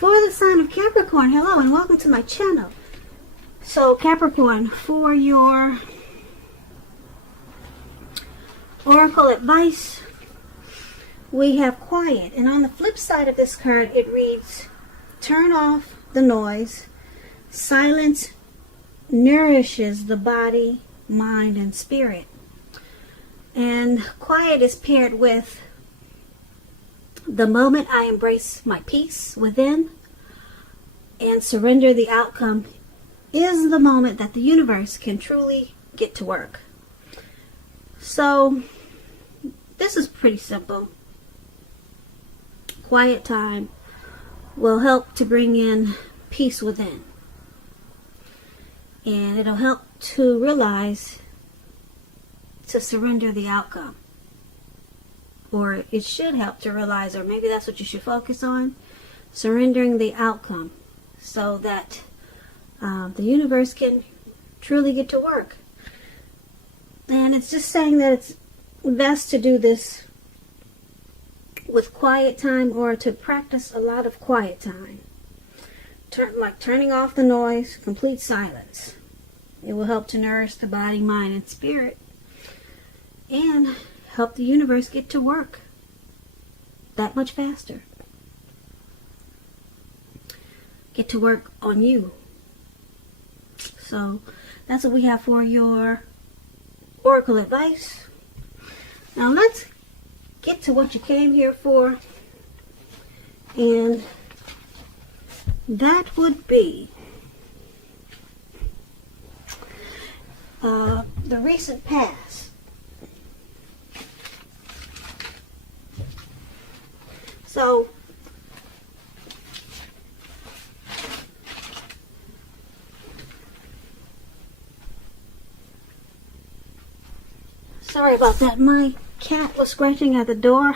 For the sign of Capricorn, hello and welcome to my channel. So Capricorn, for your oracle advice, we have quiet. And on the flip side of this card, it reads, turn off the noise. Silence nourishes the body, mind, and spirit. And quiet is paired with the moment I embrace my peace within and surrender the outcome is the moment that the universe can truly get to work. So this is pretty simple. Quiet time will help to bring in peace within. And it'll help to realize to surrender the outcome. Or it should help to realize, or maybe that's what you should focus on, surrendering the outcome so that the universe can truly get to work. And it's just saying that it's best to do this with quiet time or to practice a lot of quiet time. Like turning off the noise, complete silence. It will help to nourish the body, mind, and spirit. And help the universe get to work that much faster. Get to work on you. So that's what we have for your oracle advice. Now let's get to what you came here for. And that would be the recent past. So, sorry about that. My cat was scratching at the door.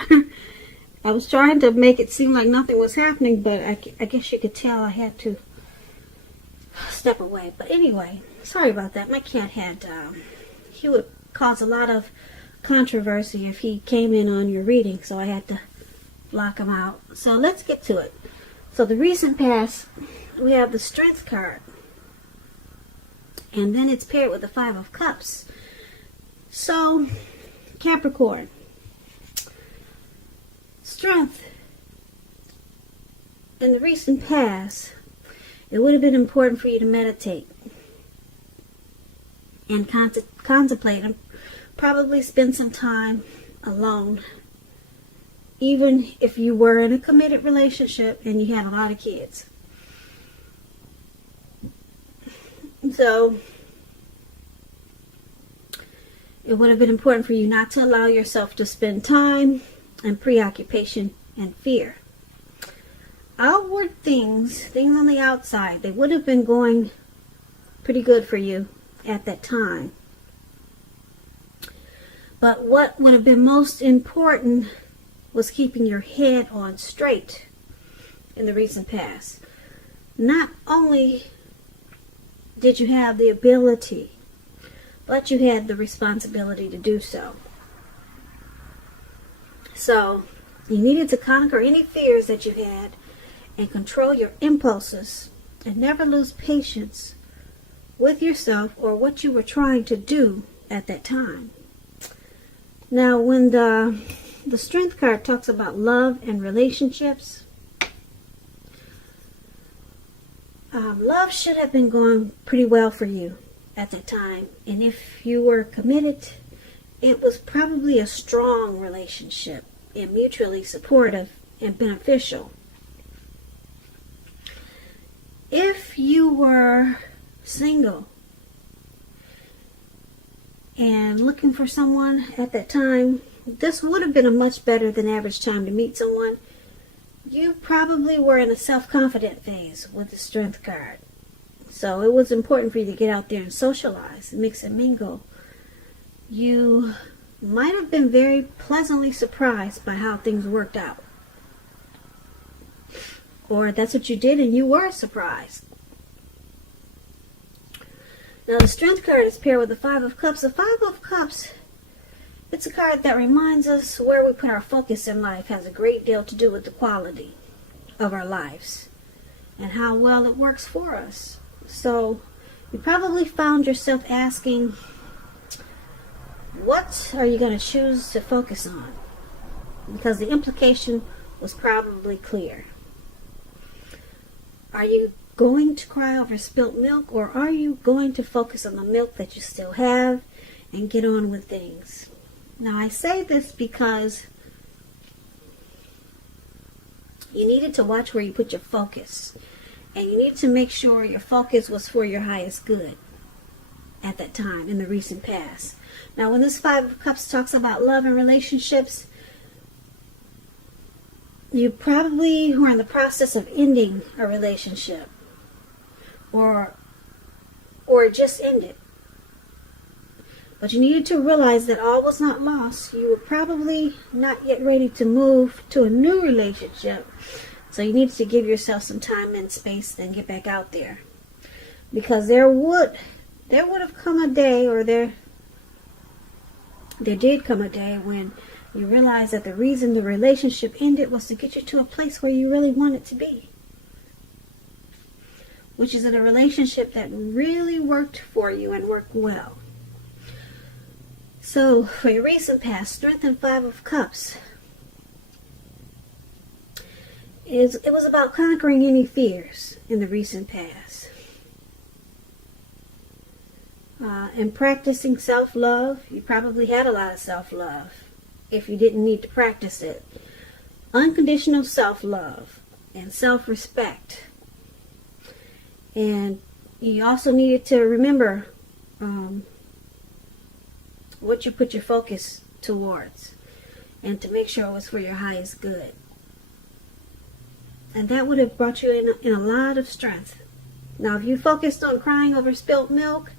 I was trying to make it seem like nothing was happening, but I guess you could tell I had to step away. But anyway, sorry about that. My cat had, he would cause a lot of controversy if he came in on your reading, so I had to lock him out. So let's get to it. So the recent past, we have the Strength card. And then it's paired with the Five of Cups. So, Capricorn. Strength. In the recent past, it would have been important for you to meditate and contemplate and probably spend some time alone. Even if you were in a committed relationship and you had a lot of kids. So, it would have been important for you not to allow yourself to spend time and preoccupation and fear. Outward things on the outside, they would have been going pretty good for you at that time. But what would have been most important was keeping your head on straight in the recent past. Not only did you have the ability, but you had the responsibility to do so. So, you needed to conquer any fears that you had and control your impulses and never lose patience with yourself or what you were trying to do at that time. Now, when the Strength card talks about love and relationships, love should have been going pretty well for you at that time. And if you were committed, it was probably a strong relationship and mutually supportive and beneficial. If you were single and looking for someone at that time, this would have been a much better than average time to meet someone. You probably were in a self-confident phase with the Strength card. So it was important for you to get out there and socialize, mix and mingle. You might have been very pleasantly surprised by how things worked out. Or that's what you did and you were surprised. Now the Strength card is paired with the Five of Cups. The Five of Cups, it's a card that reminds us where we put our focus in life has a great deal to do with the quality of our lives. and how well it works for us. So you probably found yourself asking, what are you going to choose to focus on? Because the implication was probably clear. Are you going to cry over spilt milk, or are you going to focus on the milk that you still have and get on with things? Now, I say this because you needed to watch where you put your focus, and you needed to make sure your focus was for your highest good at that time in the recent past. Now, when this Five of Cups talks about love and relationships, you probably were in the process of ending a relationship, or it just ended. But you needed to realize that all was not lost. You were probably not yet ready to move to a new relationship. So you needed to give yourself some time and space and get back out there. Because there would have come a day, or there did come a day when you realized that the reason the relationship ended was to get you to a place where you really wanted to be. Which is in a relationship that really worked for you and worked well. So, for your recent past, Strength and Five of Cups, it was about conquering any fears in the recent past. And practicing self-love. You probably had a lot of self-love if you didn't need to practice it. Unconditional self-love and self-respect. And you also needed to remember what you put your focus towards, and to make sure it was for your highest good. And that would have brought you in a lot of strength. Now, if you focused on crying over spilt milk,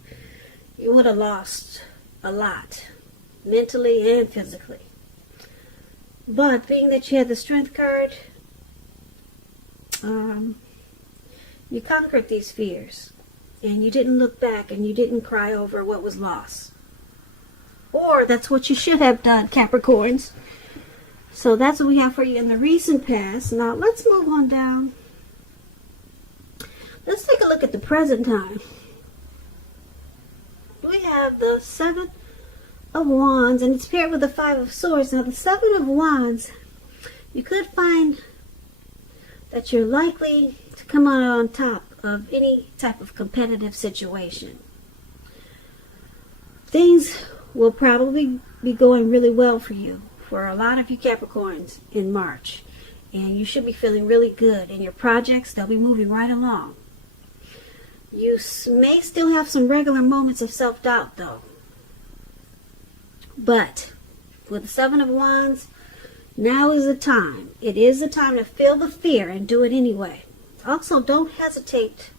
you would have lost a lot, mentally and physically. But being that you had the Strength card, you conquered these fears, and you didn't look back, and you didn't cry over what was lost. Or that's what you should have done, Capricorns. So that's what we have for you in the recent past. Now let's move on down. Let's take a look at the present time. We have the Seven of Wands, and it's paired with the Five of Swords. Now the Seven of Wands, you could find that you're likely to come out on top of any type of competitive situation. Things will probably be going really well for you, for a lot of you Capricorns, in March. And you should be feeling really good. In your projects, they'll be moving right along. You may still have some regular moments of self-doubt, though. But with the Seven of Wands, now is the time. It is the time to feel the fear and do it anyway. Also, don't hesitate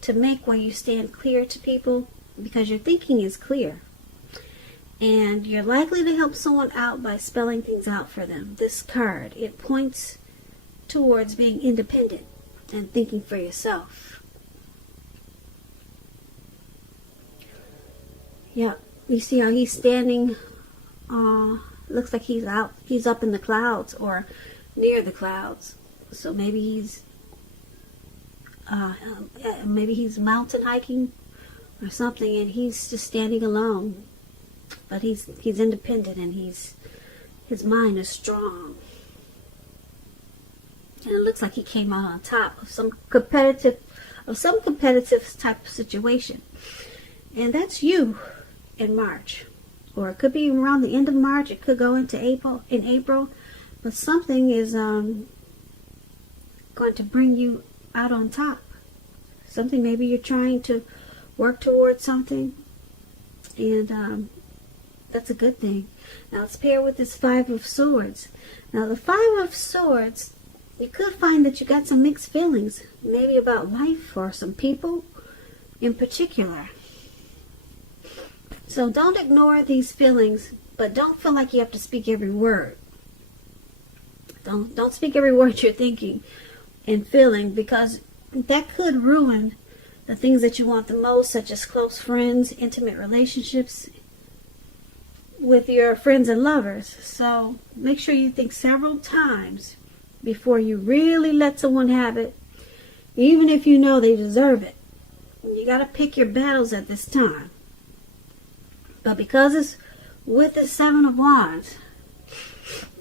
to make where you stand clear to people, because your thinking is clear. And you're likely to help someone out by spelling things out for them. This card, it points towards being independent and thinking for yourself. Yep, you see how he's standing, looks like he's up in the clouds or near the clouds. So maybe he's mountain hiking or something, and he's just standing alone. But he's independent, and his mind is strong. And it looks like he came out on top of some competitive type of situation. And that's you in March. Or it could be around the end of March, it could go into April. But something is going to bring you out on top. Something, maybe you're trying to work towards something, and that's a good thing. Now let's pair with this Five of Swords. Now the Five of Swords, you could find that you got some mixed feelings, maybe about life or some people in particular. So don't ignore these feelings, but don't feel like you have to speak every word. Don't speak every word you're thinking and feeling, because that could ruin the things that you want the most, such as close friends, intimate relationships with your friends and lovers. So make sure you think several times before you really let someone have it, even if you know they deserve it. You got to pick your battles at this time. But because it's with the Seven of Wands,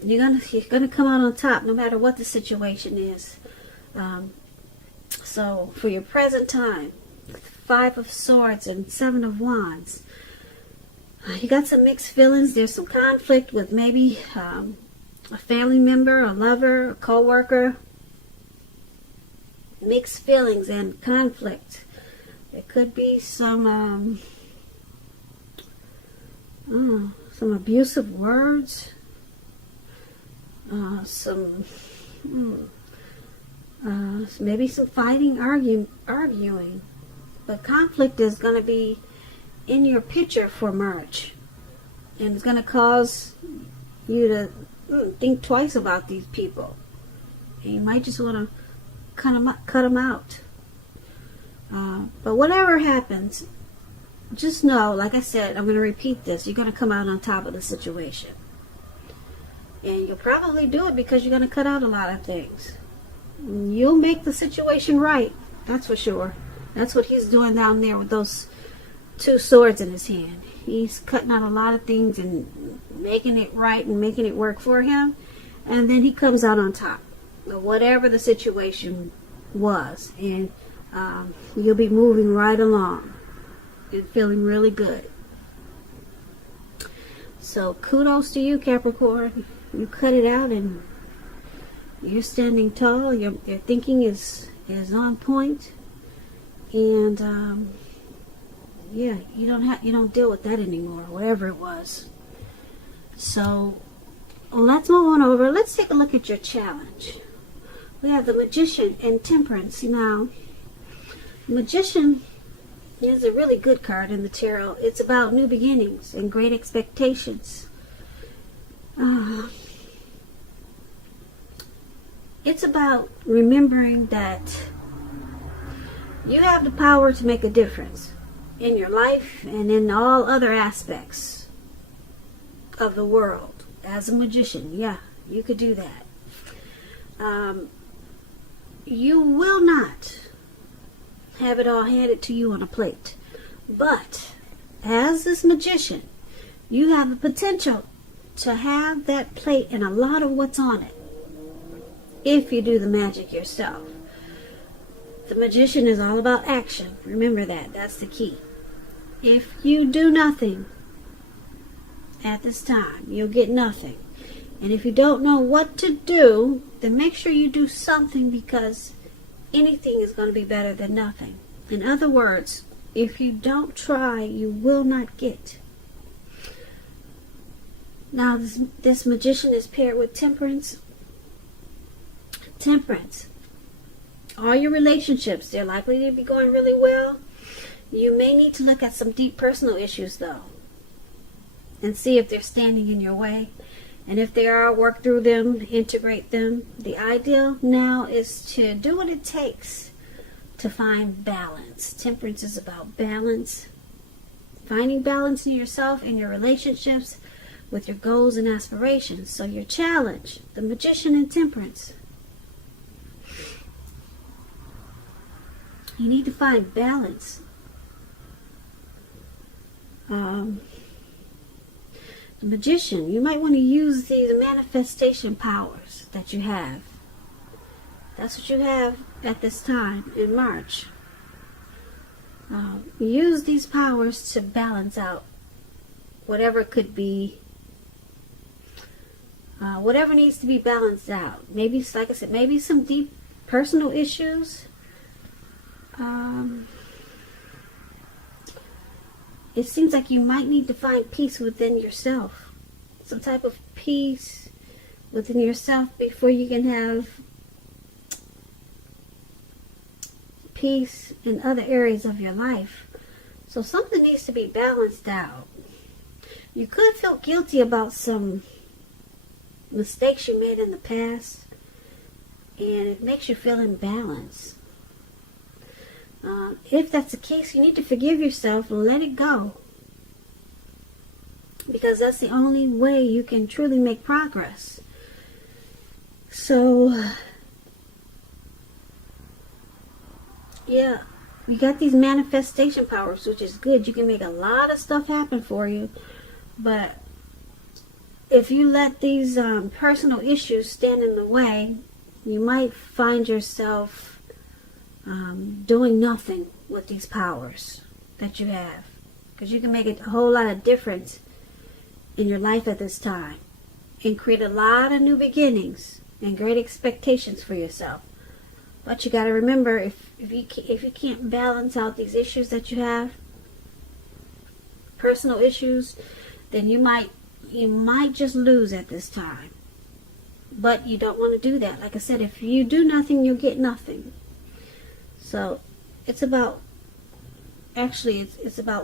you're gonna come out on top no matter what the situation is. So for your present time, Five of Swords and Seven of Wands, you got some mixed feelings. There's some conflict with maybe a family member, a lover, a co-worker. Mixed feelings and conflict. There could be some abusive words. Maybe some fighting, arguing. But conflict is going to be in your picture for March. And it's going to cause you to think twice about these people. And you might just want to cut them out. But whatever happens, just know, like I said, I'm going to repeat this. You're going to come out on top of the situation. And you'll probably do it because you're going to cut out a lot of things. You'll make the situation right. That's for sure. That's what he's doing down there with those two swords in his hand. He's cutting out a lot of things and making it right and making it work for him. And then he comes out on top of whatever the situation was. And you'll be moving right along and feeling really good. So kudos to you, Capricorn. You cut it out and you're standing tall. Your thinking is on point. And yeah, you don't deal with that anymore, whatever it was. So let's move on over. Let's take a look at your challenge. We have the Magician and Temperance. Now, Magician is a really good card in the tarot. It's about new beginnings and great expectations. It's about remembering that you have the power to make a difference in your life and in all other aspects of the world. As a magician, yeah, you could do that. You will not have it all handed to you on a plate. But as this magician, you have the potential to have that plate and a lot of what's on it if you do the magic yourself. The magician is all about action. Remember that. That's the key. If you do nothing at this time, you'll get nothing. And if you don't know what to do, then make sure you do something, because anything is going to be better than nothing. In other words, if you don't try, you will not get. Now, this magician is paired with Temperance. Temperance. All your relationships, they're likely to be going really well. You may need to look at some deep personal issues, though, and see if they're standing in your way. And if they are, work through them, integrate them. The ideal now is to do what it takes to find balance. Temperance is about balance. Finding balance in yourself and your relationships with your goals and aspirations. So your challenge, the Magician and Temperance. You need to find balance. The Magician, you might want to use these manifestation powers that you have. That's what you have at this time in March. Use these powers to balance out whatever could be, whatever needs to be balanced out. Maybe, like I said, maybe some deep personal issues. It seems like you might need to find peace within yourself. Some type of peace within yourself before you can have peace in other areas of your life. So something needs to be balanced out. You could feel guilty about some mistakes you made in the past, and it makes you feel imbalanced. If that's the case, you need to forgive yourself and let it go, because that's the only way you can truly make progress. So Yeah. You got these manifestation powers, which is good. You can make a lot of stuff happen for you. But if you let these personal issues stand in the way, you might find yourself doing nothing with these powers that you have. Because you can make a whole lot of difference in your life at this time. And create a lot of new beginnings and great expectations for yourself. But you got to remember, if you can't balance out these issues that you have, personal issues, then you might just lose at this time. But you don't want to do that. Like I said, if you do nothing, you'll get nothing. So it's about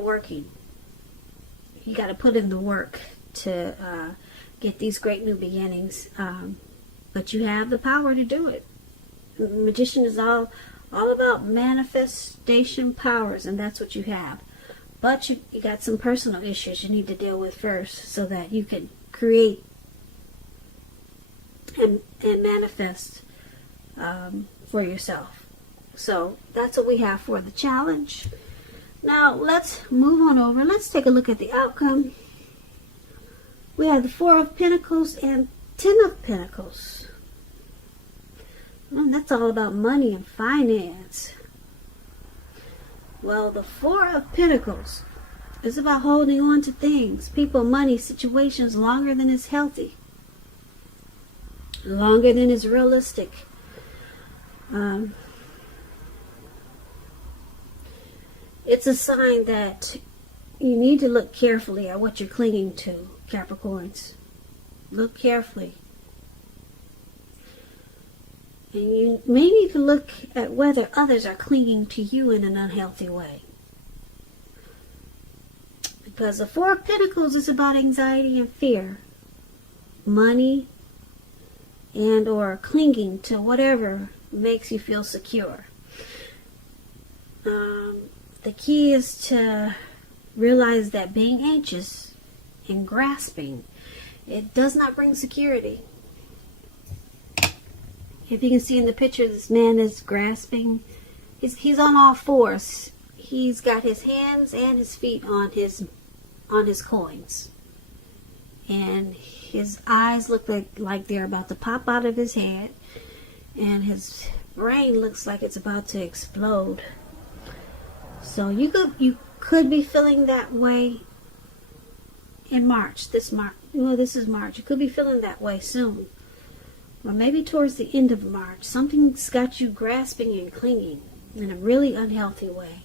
working. You got to put in the work to get these great new beginnings. But you have the power to do it. Magician is all about manifestation powers, and that's what you have. But you got some personal issues you need to deal with first, so that you can create and manifest for yourself. So that's what we have for the challenge. Now let's move on over. Let's take a look at the outcome. We have the 4 of Pentacles and 10 of Pentacles. And that's all about money and finance. Well, the 4 of Pentacles is about holding on to things, people, money, situations longer than is healthy, longer than is realistic. It's a sign that you need to look carefully at what you're clinging to, Capricorns. Look carefully. And you may need to look at whether others are clinging to you in an unhealthy way. Because the 4 of Pentacles is about anxiety and fear, money, and or clinging to whatever makes you feel secure. The key is to realize that being anxious and grasping, it does not bring security. If you can see in the picture, this man is grasping. He's on all fours. He's got his hands and his feet on his coins. And his eyes look like they're about to pop out of his head. And his brain looks like it's about to explode. So you could be feeling that way in March. This is March. You could be feeling that way soon. Or maybe towards the end of March. Something's got you grasping and clinging in a really unhealthy way.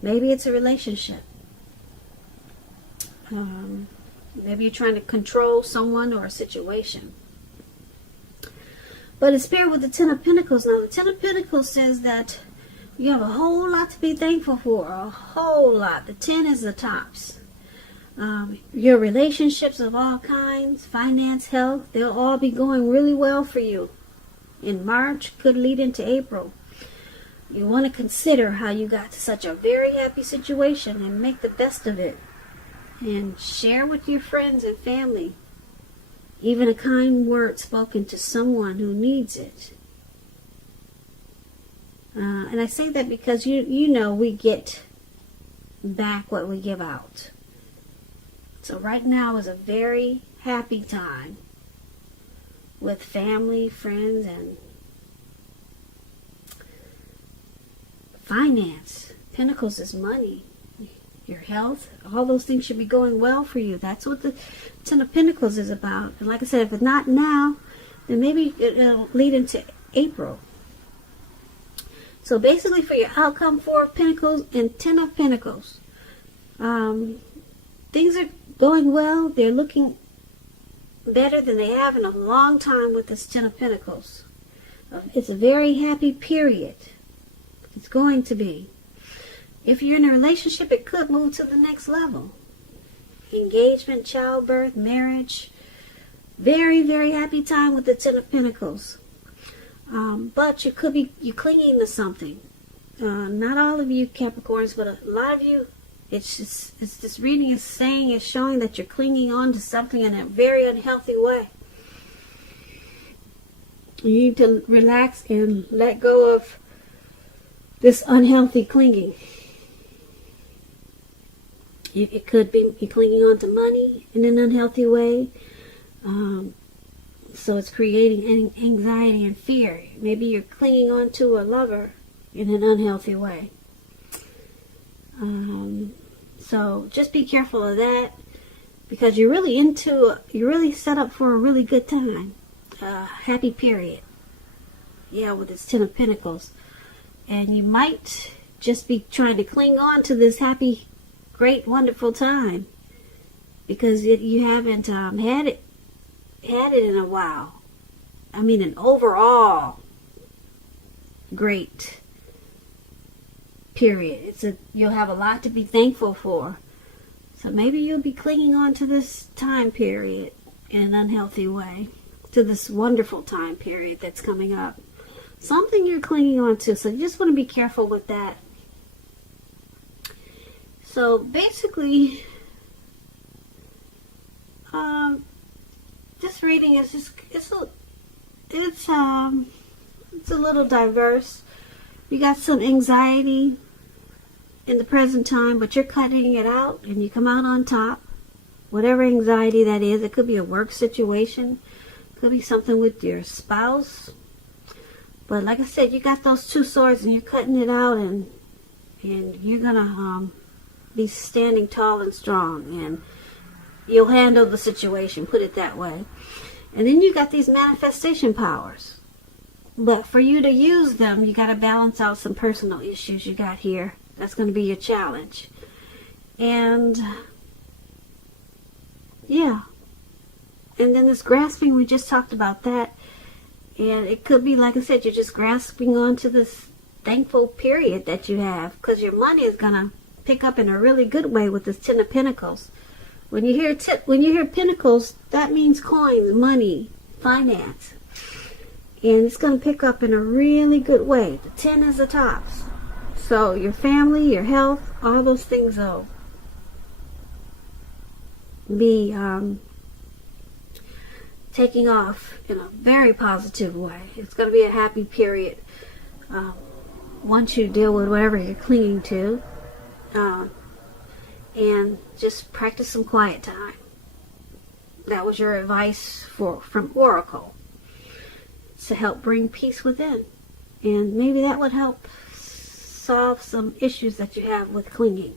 Maybe it's a relationship. Maybe you're trying to control someone or a situation. But it's paired with the 10 of Pentacles. Now, the 10 of Pentacles says that you have a whole lot to be thankful for. A whole lot. The 10 is the tops. Your relationships of all kinds, finance, health, they'll all be going really well for you. In March, could lead into April. You want to consider how you got to such a very happy situation and make the best of it. And share with your friends and family. Even a kind word spoken to someone who needs it. And I say that because you know we get back what we give out. So right now is a very happy time with family, friends, and finance. Pentacles is money. Your health, all those things should be going well for you. That's what the 10 of Pentacles is about. And like I said, if it's not now, then maybe it'll lead into April. So basically for your outcome, 4 of Pentacles and 10 of Pentacles. Things are going well. They're looking better than they have in a long time with this 10 of Pentacles. It's a very happy period. It's going to be. If you're in a relationship, it could move to the next level. Engagement, childbirth, marriage. Very, very happy time with the 10 of Pentacles. But you could be clinging to something. Not all of you Capricorns, but a lot of you, this reading is saying, it's showing that you're clinging on to something in a very unhealthy way. You need to relax and let go of this unhealthy clinging. It could be clinging on to money in an unhealthy way. So it's creating anxiety and fear. Maybe you're clinging on to a lover in an unhealthy way. So just be careful of that, because you're really set up for a really good time. Happy period. Yeah, with this Ten of Pentacles. And you might just be trying to cling on to this happy, great, wonderful time, because you haven't had it in a while. I mean, an overall great period. You'll have a lot to be thankful for. So maybe you'll be clinging on to this time period in an unhealthy way, to this wonderful time period that's coming up. Something you're clinging on to, so you just want to be careful with that. So basically, this reading is just it's a little diverse. You got some anxiety in the present time, but you're cutting it out and you come out on top. Whatever anxiety that is, it could be a work situation, could be something with your spouse. But like I said, you got those two swords and you're cutting it out, and you're gonna be standing tall and strong, and you'll handle the situation, put it that way. And then you got these manifestation powers. But for you to use them, you got to balance out some personal issues you got here. That's going to be your challenge. And yeah. And then this grasping, we just talked about that. And it could be, like I said, you're just grasping onto this thankful period that you have, because your money is going to pick up in a really good way with this Ten of Pentacles. When you hear Pentacles, that means coins, money, finance. And it's going to pick up in a really good way. The 10 is the tops. So your family, your health, all those things will be taking off in a very positive way. It's going to be a happy period once you deal with whatever you're clinging to. And just practice some quiet time. That was your advice from Oracle, to help bring peace within. And maybe that would help solve some issues that you have with clinging.